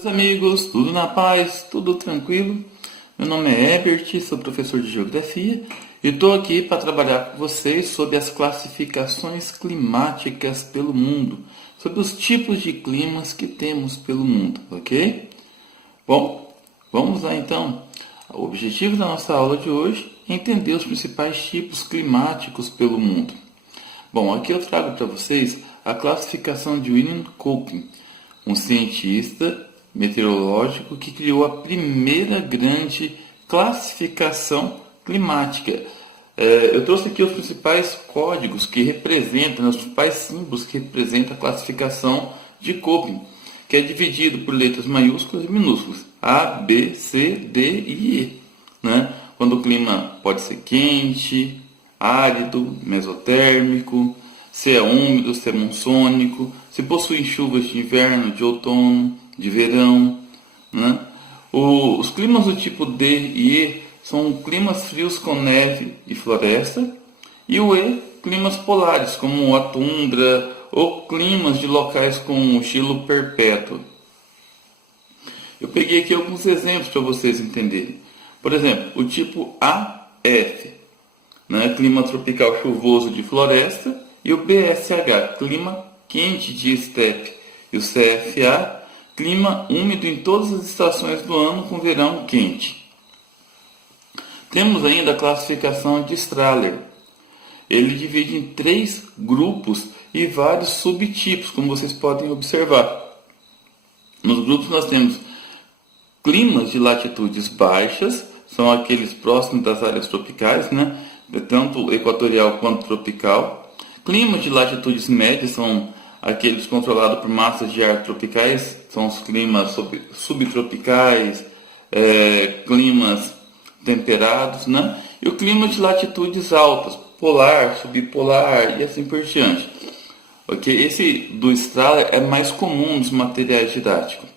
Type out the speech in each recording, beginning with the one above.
Meus amigos, tudo na paz, tudo tranquilo? Meu nome é Herbert, sou professor de Geografia e estou aqui para trabalhar com vocês sobre as classificações climáticas pelo mundo, sobre os tipos de climas que temos pelo mundo, ok? Bom, vamos lá então. O objetivo da nossa aula de hoje é entender os principais tipos climáticos pelo mundo. Bom, aqui eu trago para vocês a classificação de William Köppen, um cientista meteorológico que criou a primeira grande classificação climática. Eu trouxe aqui os principais códigos que representam, os principais símbolos que representam a classificação de Köppen, que é dividido por letras maiúsculas e minúsculas, A, B, C, D e E. Né? Quando o clima pode ser quente, árido, mesotérmico, se é úmido, se é monsônico, se possui chuvas de inverno, de outono, de verão. Né? Os climas do tipo D e E são climas frios com neve e floresta, e o E, climas polares, como a tundra, ou climas de locais com gelo perpétuo. Eu peguei aqui alguns exemplos para vocês entenderem. Por exemplo, o tipo AF, né? Clima tropical chuvoso de floresta, e o BSH, clima quente de estepe, e o CFA, clima úmido em todas as estações do ano com verão quente. Temos ainda a classificação de Strahler. Ele divide em 3 grupos e vários subtipos, como vocês podem observar. Nos grupos nós temos climas de latitudes baixas, são aqueles próximos das áreas tropicais, né? Tanto equatorial quanto tropical. Climas de latitudes médias são aqueles controlados por massas de ar tropicais, são os climas subtropicais, climas temperados, né? E o clima de latitudes altas, polar, subpolar e assim por diante. Okay? Esse do Strahler é mais comum nos materiais didáticos.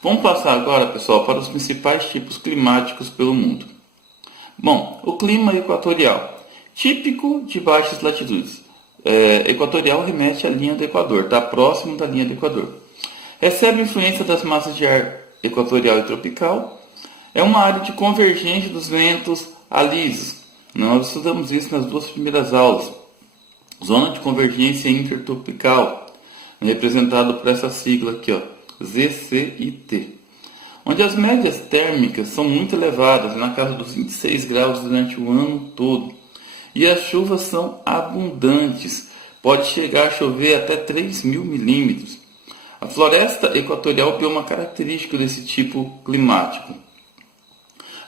Vamos passar agora, pessoal, para os principais tipos climáticos pelo mundo. Bom, o clima equatorial, típico de baixas latitudes. Equatorial remete à linha do Equador, está próximo da linha do Equador. Recebe influência das massas de ar equatorial e tropical. É uma área de convergência dos ventos alisos. Nós estudamos isso nas 2 primeiras aulas. Zona de convergência intertropical, representado por essa sigla aqui, ó, ZCIT, onde as médias térmicas são muito elevadas, na casa dos 26 graus durante o ano todo, e as chuvas são abundantes, pode chegar a chover até 3.000 milímetros. A floresta equatorial tem uma característica desse tipo climático.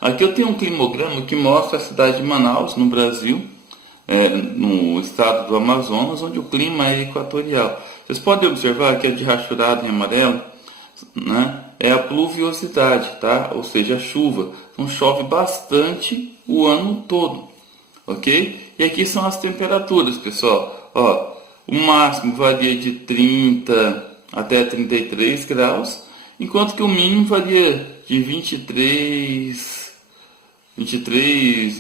Aqui eu tenho um climograma que mostra a cidade de Manaus, no Brasil, no estado do Amazonas, onde o clima é equatorial. Vocês podem observar que é de rachurado em amarelo, né? É a pluviosidade, tá? Ou seja, a chuva. Então chove bastante o ano todo, ok? E aqui são as temperaturas, pessoal. Ó, o máximo varia de 30 até 33 graus, enquanto que o mínimo varia de 23,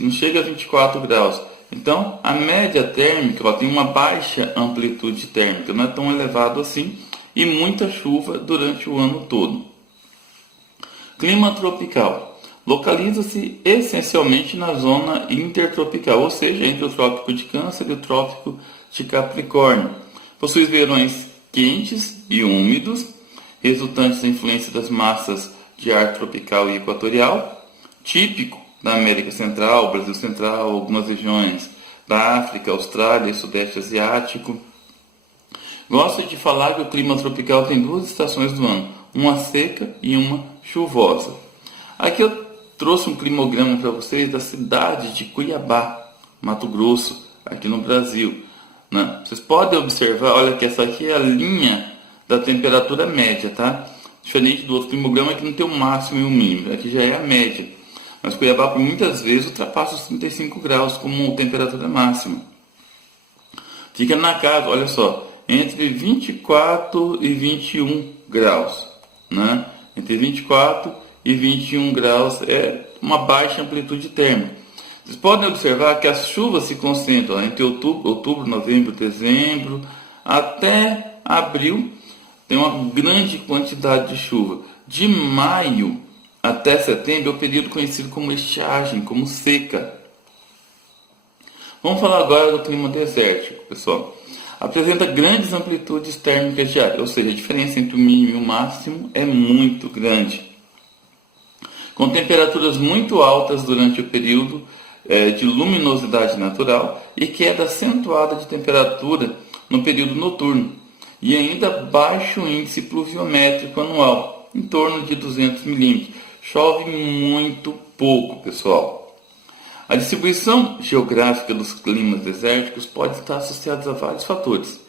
não chega a 24 graus. Então, a média térmica tem uma baixa amplitude térmica, não é tão elevado assim, e muita chuva durante o ano todo. Clima tropical. Localiza-se essencialmente na zona intertropical, ou seja, entre o Trópico de Câncer e o Trópico de Capricórnio. Possui verões quentes e úmidos, resultantes da influência das massas de ar tropical e equatorial, típico da América Central, Brasil Central, algumas regiões da África, Austrália e Sudeste Asiático. Gosto de falar que o clima tropical tem 2 estações do ano, uma seca e uma chuvosa. Aqui eu trouxe um climograma para vocês da cidade de Cuiabá, Mato Grosso, aqui no Brasil. Né? Vocês podem observar, olha que essa aqui é a linha da temperatura média, tá? Diferente do outro climograma que não tem o máximo e o mínimo, aqui já é a média. Mas Cuiabá, por muitas vezes, ultrapassa os 35 graus como temperatura máxima. Fica na casa, olha só, entre 24 e 21 graus. Né? Entre 24 e 21 graus é uma baixa amplitude térmica. Vocês podem observar que as chuvas se concentram entre outubro, novembro, dezembro, até abril, tem uma grande quantidade de chuva. De maio até setembro é o período conhecido como estiagem, como seca. Vamos falar agora do clima desértico, pessoal. Apresenta grandes amplitudes térmicas diárias, ou seja, a diferença entre o mínimo e o máximo é muito grande. Com temperaturas muito altas durante o período de luminosidade natural e queda acentuada de temperatura no período noturno, e ainda baixo índice pluviométrico anual, em torno de 200 milímetros. Chove muito pouco, pessoal. A distribuição geográfica dos climas desérticos pode estar associada a vários fatores.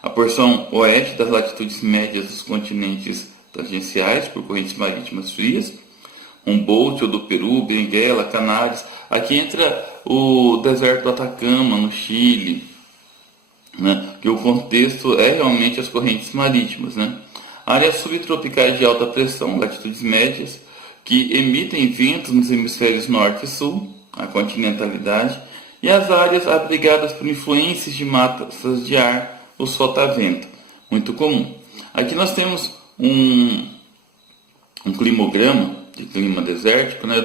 A porção oeste das latitudes médias dos continentes tangenciais por correntes marítimas frias, Humboldt ou do Peru, Benguela, Canárias. Aqui entra o deserto do Atacama, no Chile, né? Que o contexto é realmente as correntes marítimas, né? Áreas subtropicais de alta pressão, latitudes médias, que emitem ventos nos hemisférios norte e sul, a continentalidade, e as áreas abrigadas por influências de massas de ar, o sotavento, muito comum. Aqui nós temos um climograma de clima desértico, né,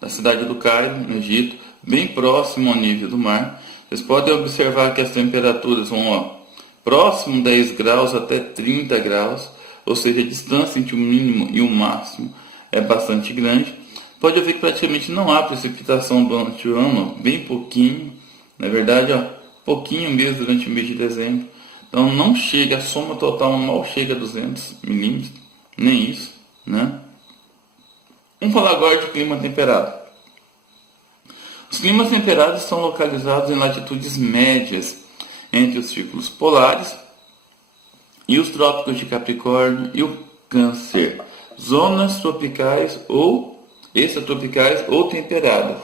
da cidade do Cairo, no Egito, bem próximo ao nível do mar. Vocês podem observar que as temperaturas vão próximo 10 graus até 30 graus, ou seja, a distância entre o mínimo e o máximo é bastante grande. Pode ver que praticamente não há precipitação durante o ano, bem pouquinho, na verdade, pouquinho mesmo durante o mês de dezembro. Então não chega, a soma total mal chega a 200 milímetros, nem isso, né? Vamos falar agora de clima temperado. Os climas temperados são localizados em latitudes médias entre os círculos polares e os trópicos de Capricórnio e o Câncer, zonas tropicais ou extratropicais ou temperadas.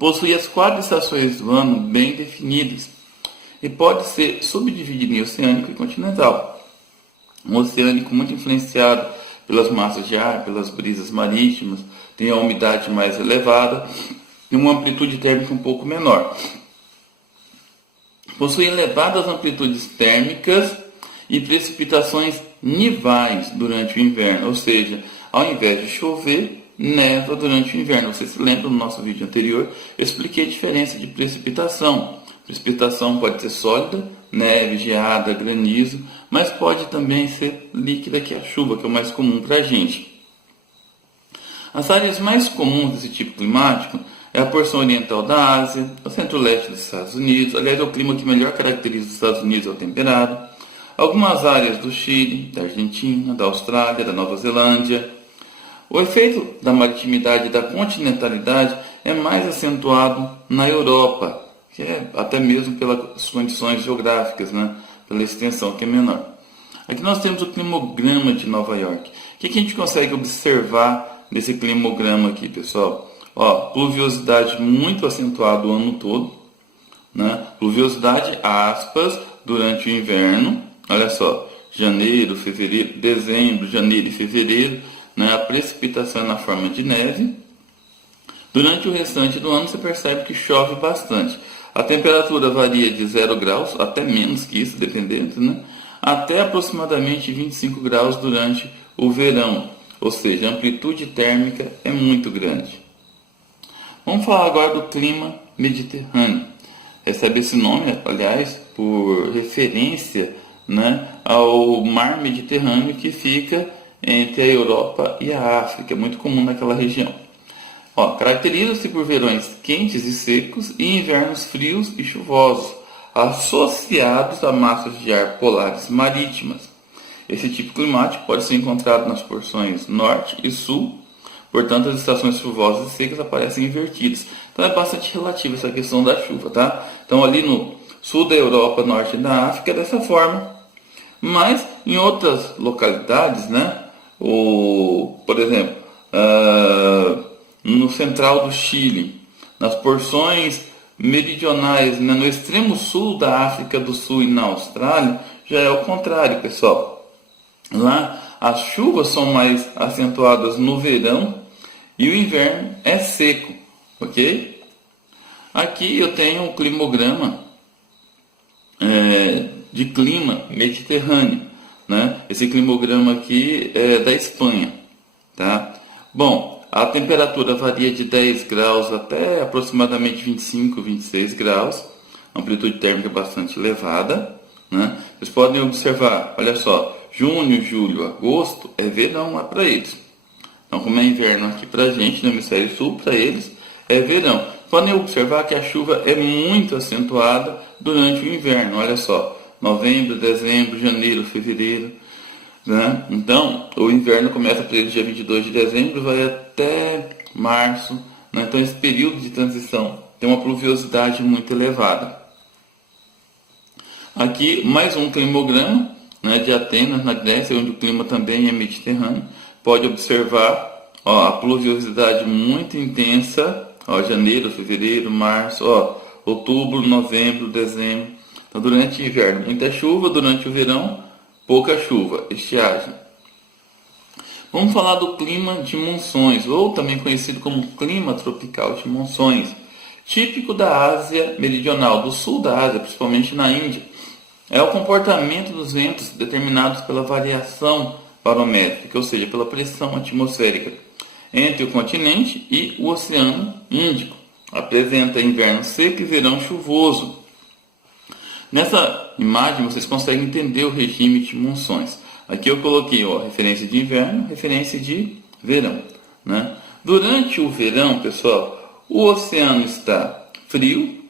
Possui as 4 estações do ano bem definidas e pode ser subdividido em oceânico e continental. Um oceânico muito influenciado pelas massas de ar, pelas brisas marítimas, tem a umidade mais elevada e uma amplitude térmica um pouco menor. Possui elevadas amplitudes térmicas e precipitações nivais durante o inverno, ou seja, ao invés de chover, neva durante o inverno. Vocês se lembram no nosso vídeo anterior, eu expliquei a diferença de precipitação. Precipitação pode ser sólida, neve, geada, granizo, mas pode também ser líquida, que é a chuva, que é o mais comum para a gente. As áreas mais comuns desse tipo climático é a porção oriental da Ásia, o centro-leste dos Estados Unidos. Aliás, é o clima que melhor caracteriza os Estados Unidos, é o temperado. Algumas áreas do Chile, da Argentina, da Austrália, da Nova Zelândia. O efeito da maritimidade e da continentalidade é mais acentuado na Europa, que é até mesmo pelas condições geográficas, né? Pela extensão que é menor. Aqui nós temos o climograma de Nova York. O que a gente consegue observar nesse climograma aqui, pessoal? Pluviosidade muito acentuada o ano todo, né? Pluviosidade, aspas, durante o inverno. Olha só, janeiro, fevereiro, dezembro, janeiro e fevereiro, né? A precipitação é na forma de neve. Durante o restante do ano você percebe que chove bastante. A temperatura varia de 0 graus, até menos que isso, dependendo, né? Até aproximadamente 25 graus durante o verão. Ou seja, a amplitude térmica é muito grande. Vamos falar agora do clima mediterrâneo. Recebe esse nome, aliás, por referência, né, ao mar Mediterrâneo que fica entre a Europa e a África. É muito comum naquela região. Caracteriza-se por verões quentes e secos e invernos frios e chuvosos, associados a massas de ar polares marítimas. Esse tipo climático pode ser encontrado nas porções norte e sul, portanto as estações chuvosas e secas aparecem invertidas. Então é bastante relativa essa questão da chuva, tá? Então ali no sul da Europa, norte da África é dessa forma, mas em outras localidades, né? Por exemplo, no central do Chile, nas porções meridionais, né, no extremo sul da África do Sul e na Austrália, já é o contrário, pessoal. Lá as chuvas são mais acentuadas no verão e o inverno é seco, ok? Aqui eu tenho um climograma de clima mediterrâneo, né? Esse climograma aqui é da Espanha, tá? Bom, a temperatura varia de 10 graus até aproximadamente 25, 26 graus, amplitude térmica bastante elevada, né? Vocês podem observar, olha só, junho, julho, agosto é verão lá para eles. Então, como é inverno aqui para a gente, no hemisfério sul, para eles é verão. Podem observar que a chuva é muito acentuada durante o inverno, olha só, novembro, dezembro, janeiro, fevereiro, né? Então, o inverno começa para eles dia 22 de dezembro, vai até março, né? Então, esse período de transição tem uma pluviosidade muito elevada. Aqui, mais um climograma, né, de Atenas, na Grécia, onde o clima também é mediterrâneo. Pode observar, ó, a pluviosidade muito intensa, ó, janeiro, fevereiro, março, ó, outubro, novembro, dezembro. Então, durante o inverno, muita chuva, durante o verão, pouca chuva, estiagem. Vamos falar do clima de monções, ou também conhecido como clima tropical de monções, típico da Ásia Meridional, do sul da Ásia, principalmente na Índia. É o comportamento dos ventos determinados pela variação barométrica, ou seja, pela pressão atmosférica entre o continente e o Oceano Índico. Apresenta inverno seco e verão chuvoso. Nessa imagem vocês conseguem entender o regime de monções. Aqui eu coloquei, ó, referência de inverno, referência de verão, né? Durante o verão, pessoal, o oceano está frio,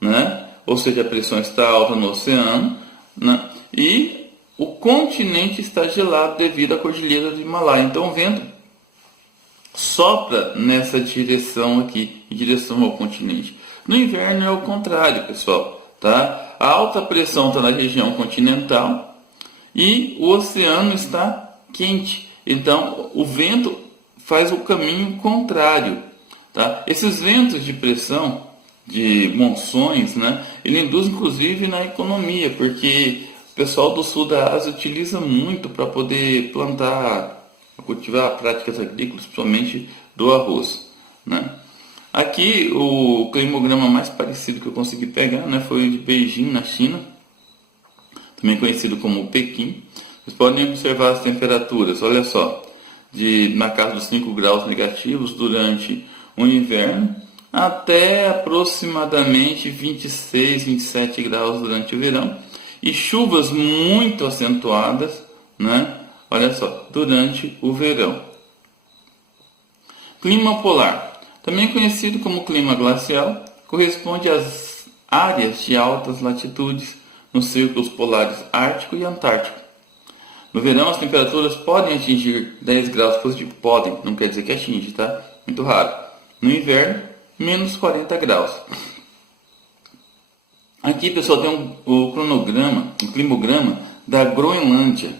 né? Ou seja, a pressão está alta no oceano, né? E o continente está gelado devido à cordilheira do Himalaia. Então o vento sopra nessa direção aqui, em direção ao continente. No inverno é o contrário, pessoal, tá? A alta pressão está na região continental e o oceano está quente. Então o vento faz o caminho contrário, tá? Esses ventos de pressão, de monções, né, ele induz inclusive na economia, porque o pessoal do sul da Ásia utiliza muito para poder plantar, cultivar práticas agrícolas, principalmente do arroz, né? Aqui o climograma mais parecido que eu consegui pegar, né, foi o de Beijing, na China, também conhecido como Pequim. Vocês podem observar as temperaturas, olha só, na casa dos 5 graus negativos durante o inverno, até aproximadamente 26, 27 graus durante o verão, e chuvas muito acentuadas, né? Olha só, durante o verão. Clima polar, também conhecido como clima glacial, corresponde às áreas de altas latitudes nos círculos polares Ártico e Antártico. No verão, as temperaturas podem atingir 10 graus positivos. Podem, não quer dizer que atinge, tá? Muito raro. No inverno, menos 40 graus. Aqui, pessoal, tem o cronograma, o climograma da Groenlândia.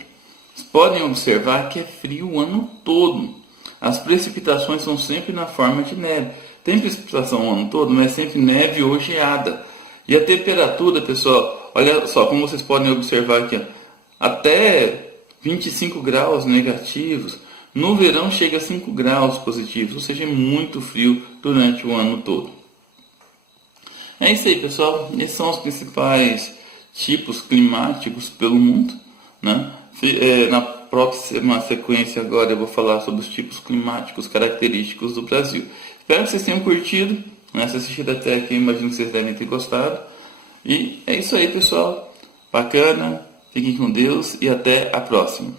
Vocês podem observar que é frio o ano todo. As precipitações são sempre na forma de neve. Tem precipitação o ano todo, mas é sempre neve ou geada. E a temperatura, pessoal, olha só, como vocês podem observar aqui, ó, até 25 graus negativos. No verão chega a 5 graus positivos, ou seja, é muito frio durante o ano todo. É isso aí, pessoal. Esses são os principais tipos climáticos pelo mundo, né? Na próxima sequência agora eu vou falar sobre os tipos climáticos característicos do Brasil. Espero que vocês tenham curtido, né? Se assistido até aqui, imagino que vocês devem ter gostado. E é isso aí, pessoal. Bacana, fiquem com Deus e até a próxima.